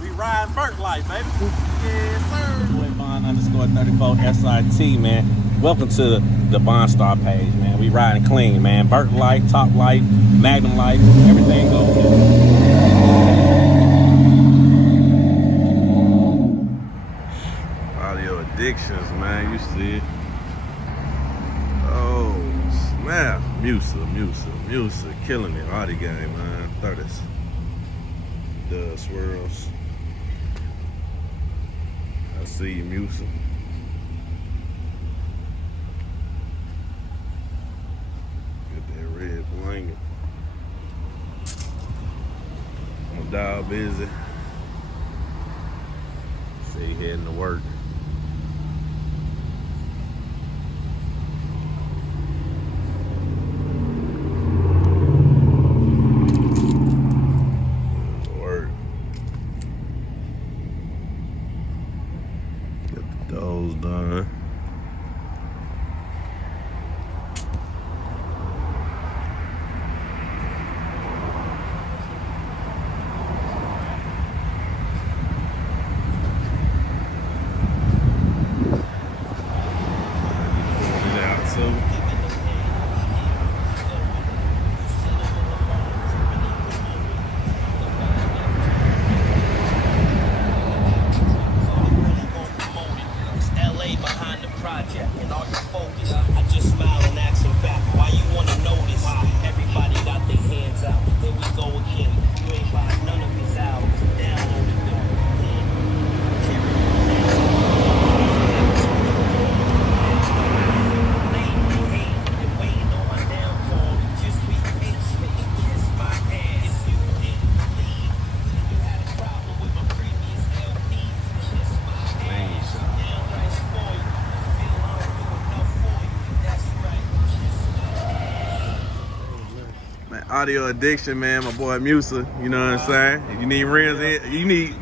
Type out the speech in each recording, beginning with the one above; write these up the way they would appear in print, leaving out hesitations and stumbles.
We ride Burt life, baby. Yes, sir. Bond_34SIT, man. Welcome to the Bond Star page, man. We riding clean, man. Burt life, top life, Magnum life, everything goes here. Audio addictions, man. You see it. Oh, snap. Musa. Killing it. Audio game, man. 30s. The swirls. I see you, Musa. Get that red blanket. My dog busy. See he heading to work. Those done. Put it out too. And all your focus, I just smile and ask them back. Why you wanna notice? Everybody got their hands out. Here we go again. You ain't buy none of his albums. Down on the door. Waiting on my downfall. Just be patient. Kiss my ass. If you didn't believe, you had a problem with my previous LP. Kiss my ass. Downright spoiled. Man, audio addiction, man. My boy Musa, you know what I'm saying? If you need rims, you need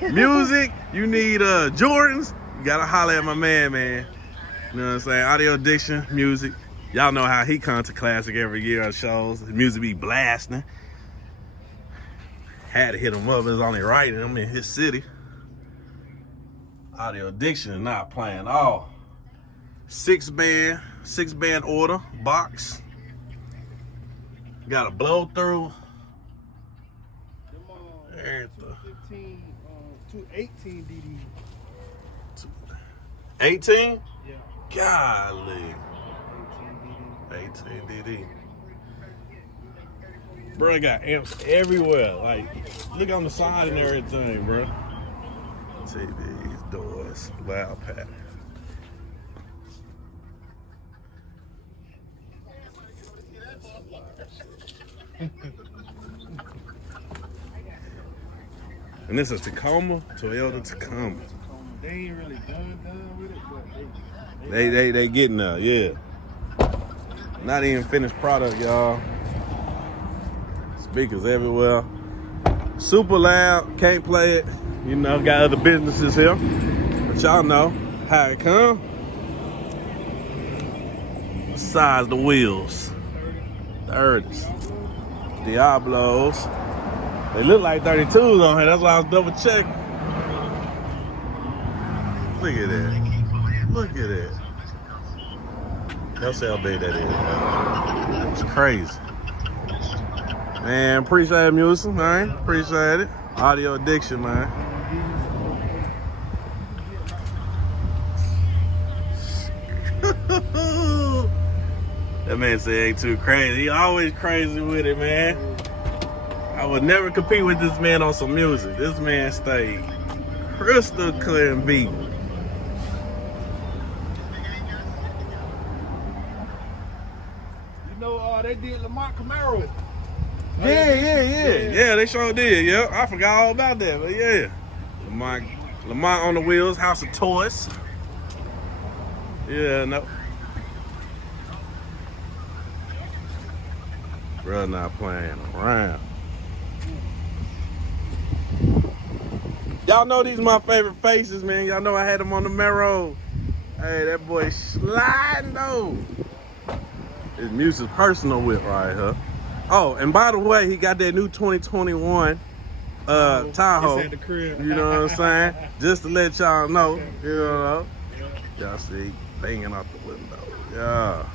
music, you need Jordans, you gotta holler at my man. You know what I'm saying? Audio addiction, music. Y'all know how he comes to classic every year at shows. His music be blasting. Had to hit him up. It's only right. I'm in his city. Audio addiction is not playing all. Six band order box. Got a blow through. 215, 218 DD. 18? Yeah. Golly. 18 DD. Bro, got amps everywhere. Like, look on the side and everything, bro. TVs, doors, loud pack. And this is Tacoma, Toyota Tacoma. They ain't really done with it, but They getting there, yeah. Not even finished product, y'all. Speakers everywhere. Super loud, can't play it. You know, got other businesses here. But y'all know how it come. Size the wheels. 30s. Diablos. They look like 32s on here. That's why I was double checking. Look at that. Look at that. That's how big that is. That's crazy. Man, appreciate it, Musa, man. Appreciate it. Audio addiction, man. That man said ain't too crazy. He always crazy with it, man. I would never compete with this man on some music. This man stayed crystal clear and beat. you know, they did Lamont Camaro. Yeah, they sure did. Yeah, I forgot all about that, but yeah. Lamont on the wheels, House of Toys. Yeah, no. Bro, not playing around. Y'all know these my favorite faces, man. Y'all know I had them on the Mero. Hey, that boy sliding though. His Musa's personal whip right here. Oh, and by the way, he got that new 2021 Tahoe. It's at the crib. You know what I'm saying? Just to let y'all know, Okay. you know. Y'all see, banging out the window. Yeah.